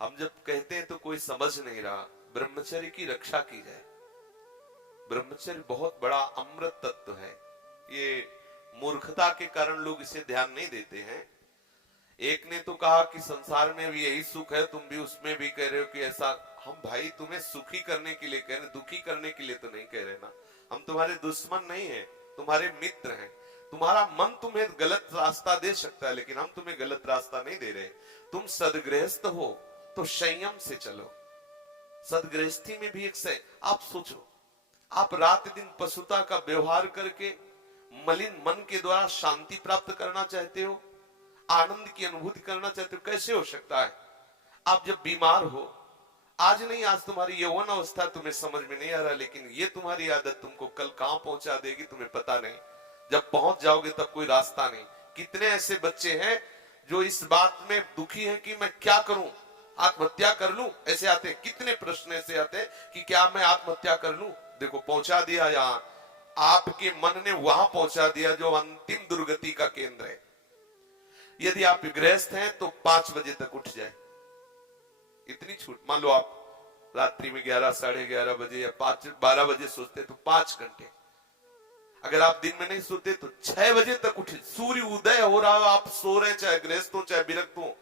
हम जब कहते हैं तो कोई समझ नहीं रहा, ब्रह्मचर्य की रक्षा की जाए। ब्रह्मचर्य बहुत बड़ा अमृत तत्व है। ये मूर्खता के कारण लोग इसे ध्यान नहीं देते हैं। एक ने तो कहा कि संसार में भी यही सुख है, तुम भी उसमें भी कह रहे हो कि ऐसा। हम भाई तुम्हें सुखी करने के लिए कह रहे, दुखी करने के लिए तो नहीं कह रहे ना। हम तुम्हारे दुश्मन नहीं है, तुम्हारे मित्र हैं। तुम्हारा मन तुम्हें गलत रास्ता दे सकता है, लेकिन हम तुम्हें गलत रास्ता नहीं दे रहे। तुम सदगृहस्थ हो तो संयम से चलो। सदगृहस्थी में भी एक से आप सोचो, आप रात दिन पशुता का व्यवहार करके मलिन मन के द्वारा शांति प्राप्त करना चाहते हो, आनंद की अनुभूति करना चाहते हो, कैसे हो सकता है? आप जब बीमार हो, आज नहीं, आज तुम्हारी यौवन अवस्था तुम्हें समझ में नहीं आ रहा, लेकिन ये तुम्हारी आदत तुमको कल कहां पहुंचा देगी तुम्हें पता नहीं। जब पहुंच जाओगे तब कोई रास्ता नहीं। कितने ऐसे बच्चे हैं जो इस बात में दुखी हैं कि मैं क्या करूं, आत्महत्या कर लूं, ऐसे आते। कितने प्रश्न ऐसे आते कि क्या मैं आत्महत्या कर लूं? देखो पहुंचा दिया, यहां आपके मन ने वहां पहुंचा दिया जो अंतिम दुर्गति का केंद्र है। यदि आप गृहस्थ हैं तो 5 बजे तक उठ जाए, इतनी छूट। मान लो आप रात्रि में 11, 11:30 बजे या 12 बजे सोते तो 5 घंटे। अगर आप दिन में नहीं सोते तो 6 बजे तक उठे। सूर्य उदय हो रहा हो, आप सो रहे, चाहे गृहस्थ हो चाहे विरक्त हो,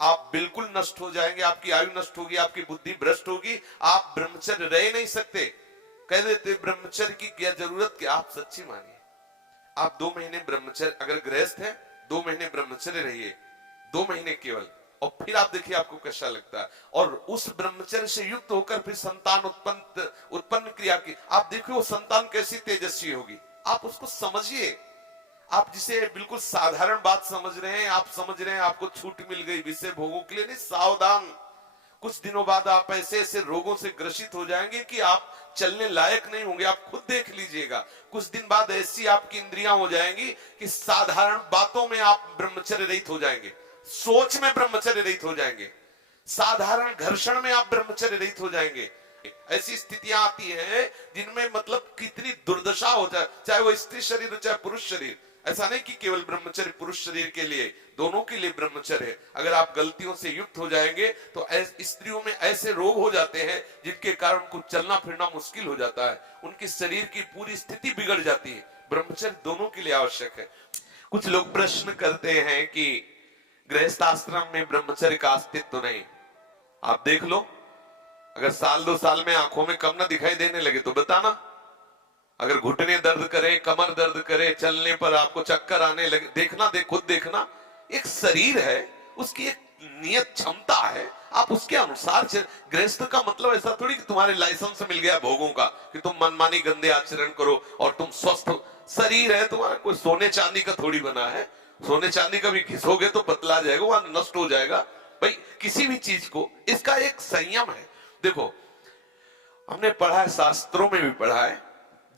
आप बिल्कुल नष्ट हो जाएंगे। आपकी आयु नष्ट होगी, आपकी बुद्धि भ्रष्ट होगी, आप ब्रह्मचर्य रह नहीं सकते। कह देते ब्रह्मचर्य की क्या जरूरत, क्या? आप सच्ची मानिए, आप 2 महीने ब्रह्मचर्य, अगर गृहस्थ है 2 महीने ब्रह्मचर्य रहिए, 2 महीने केवल, और फिर आप देखिए आपको कैसा लगता है। और उस ब्रह्मचर्य से युक्त होकर फिर संतान उत्पन्न क्रिया की, आप देखिए वो संतान कैसी तेजस्वी होगी। आप उसको समझिए। आप जिसे बिल्कुल साधारण बात समझ रहे हैं, आप समझ रहे हैं आपको छूट मिल गई विषय भोगों के लिए, नहीं, सावधान। कुछ दिनों बाद आप ऐसे ऐसे रोगों से ग्रसित हो जाएंगे कि आप चलने लायक नहीं होंगे। आप खुद देख लीजिएगा, कुछ दिन बाद ऐसी आपकी इंद्रियां हो जाएंगी कि साधारण बातों में आप ब्रह्मचर्य रहित हो जाएंगे, सोच में ब्रह्मचर्य रहित हो जाएंगे, साधारण घर्षण में आप ब्रह्मचर्य रहित हो जाएंगे। ऐसी स्थितियां आती हैं जिनमें मतलब कितनी दुर्दशा हो जाए, चाहे वो स्त्री शरीर हो चाहे पुरुष शरीर। ऐसा नहीं कि केवल ब्रह्मचर्य पुरुष शरीर के लिए, दोनों के लिए ब्रह्मचर्य है। अगर आप गलतियों से युक्त हो जाएंगे तो स्त्रियों में ऐसे रोग हो जाते हैं जिनके कारण उनको चलना फिरना मुश्किल हो जाता है, उनकी शरीर की पूरी स्थिति बिगड़ जाती है। ब्रह्मचर्य दोनों के लिए आवश्यक है। कुछ लोग प्रश्न करते हैं कि गृहस्थ आश्रम में ब्रह्मचर्य का अस्तित्व नहीं। आप देख लो, अगर साल 2 साल में आंखों में कम ना दिखाई देने लगे तो बताना। अगर घुटने दर्द करे, कमर दर्द करे, चलने पर आपको चक्कर आने लगे, देखना, खुद देखना। एक शरीर है, उसकी एक नियत क्षमता है, आप उसके अनुसार गृहस्थ का मतलब ऐसा थोड़ी कि तुम्हारे लाइसेंस मिल गया भोगों का कि तुम मनमानी गंदे आचरण करो और तुम स्वस्थ। शरीर है तुम्हारा, कोई सोने चांदी का थोड़ी बना है। सोने चांदी का भी घिसोगे तो पतला जाएगा, वहां नष्ट हो जाएगा। भाई किसी भी चीज को इसका एक संयम है। देखो हमने पढ़ा है, शास्त्रों में भी पढ़ा है,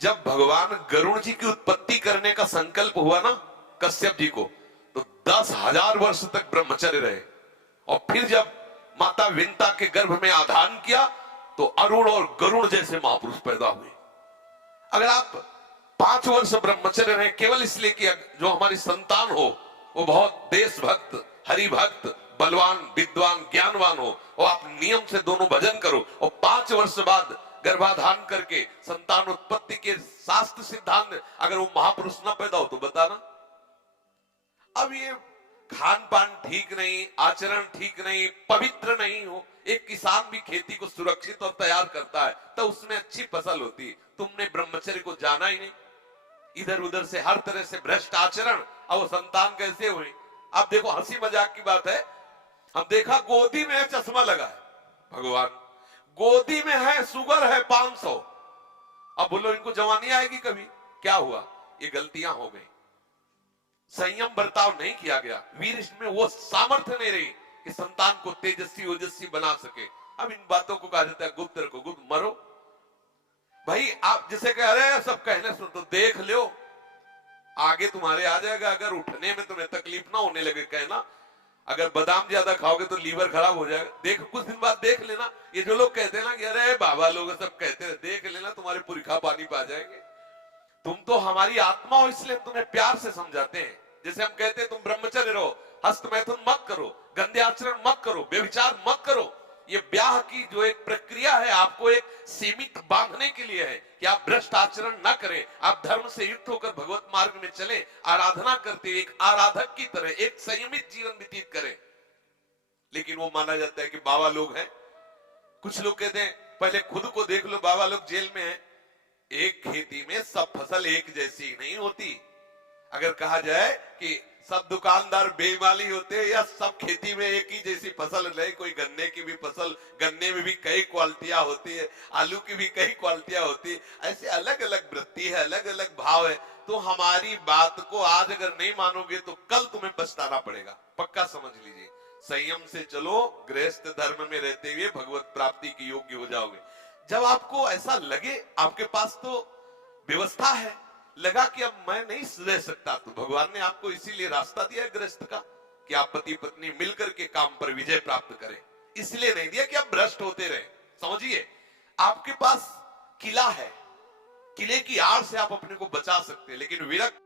जब भगवान गरुड़ जी की उत्पत्ति करने का संकल्प हुआ ना कश्यप जी को, तो 10,000 वर्ष तक ब्रह्मचर्य रहे। और फिर जब माता विंता के गर्भ में आधान किया तो अरुण और गरुड़ जैसे महापुरुष पैदा हुए। अगर आप 5 वर्ष ब्रह्मचर्य रहे केवल इसलिए कि जो हमारी संतान हो वो बहुत देशभक्त, हरिभक्त, बलवान, विद्वान, ज्ञानवान हो, और आप नियम से दोनों भजन करो, और 5 वर्ष बाद गर्भाधान करके संतान उत्पत्ति के शास्त्र सिद्धांत अगर वो महापुरुष न पैदा हो तो बताना। अब ये खान पान ठीक नहीं, आचरण ठीक नहीं, पवित्र नहीं हो, एक किसान भी खेती को सुरक्षित और तैयार करता है तो उसमें अच्छी फसल होती है। तुमने ब्रह्मचर्य को जाना ही नहीं, इधर उधर से हर तरह से भ्रष्ट आचरण, अब संतान कैसे हुई? अब देखो हंसी मजाक की बात है, हम देखा गोदी में चश्मा लगा है, भगवान गोदी में है, शुगर है 500। अब बोलो इनको जवानी आएगी कभी? क्या हुआ? ये गलतियां हो गई, संयम बर्ताव नहीं किया गया, वीर में वो सामर्थ्य नहीं रही कि संतान को तेजस्वी ओजस्वी बना सके। अब इन बातों को कहा जाता है गुप्त रखो, गुप्त मरो। भाई आप जिसे कह रहे हैं सब कहने सुन तो देख लो, आगे तुम्हारे आ जाएगा। अगर उठने में तुम्हें तकलीफ ना होने लगे कहना, अगर बादाम ज्यादा खाओगे तो लीवर खराब हो जाएगा। देख कुछ दिन बाद देख लेना। ये जो लोग कहते हैं ना कि अरे बाबा लोग सब कहते हैं, देख लेना तुम्हारे पुरखा पानी पा जाएंगे। तुम तो हमारी आत्मा हो, इसलिए तुम्हें प्यार से समझाते हैं। जैसे हम कहते हैं तुम ब्रह्मचर्य रहो, हस्त मैथुन मत करो, गंदे आचरण मत करो, व्यभिचार मत करो, ये ब्याह की जो एक प्रक्रिया है आपको एक सीमित बांधने के लिए है कि आप भ्रष्ट आचरण ना करें, आप धर्म से युक्त होकर भगवत मार्ग में चले, आराधना करते हुए एक आराधक की तरह एक संयमित जीवन व्यतीत करें। लेकिन वो माना जाता है कि बाबा लोग हैं, कुछ लोग कहते हैं पहले खुद को देख लो, बाबा लोग जेल में हैं। एक खेती में सब फसल एक जैसी नहीं होती। अगर कहा जाए कि सब दुकानदार बेईमानी होते हैं या सब खेती में एक ही जैसी फसल नहीं, कोई गन्ने की भी फसल, गन्ने में भी कई क्वालिटियां होती है, आलू की भी कई क्वालिटियां होती है, ऐसे अलग अलग वृत्ति है, अलग अलग भाव है। तो हमारी बात को आज अगर नहीं मानोगे तो कल तुम्हें पछताना पड़ेगा, पक्का समझ लीजिए। संयम से चलो, गृहस्थ धर्म में रहते हुए भगवत प्राप्ति के योग्य हो जाओगे। जब आपको ऐसा लगे, आपके पास तो व्यवस्था है, लगा कि अब मैं नहीं रह सकता, तो भगवान ने आपको इसीलिए रास्ता दिया है गृहस्थ का कि आप पति पत्नी मिलकर के काम पर विजय प्राप्त करें। इसलिए नहीं दिया कि आप भ्रष्ट होते रहे। समझिए, आपके पास किला है, किले की आड़ से आप अपने को बचा सकते हैं, लेकिन विरक्त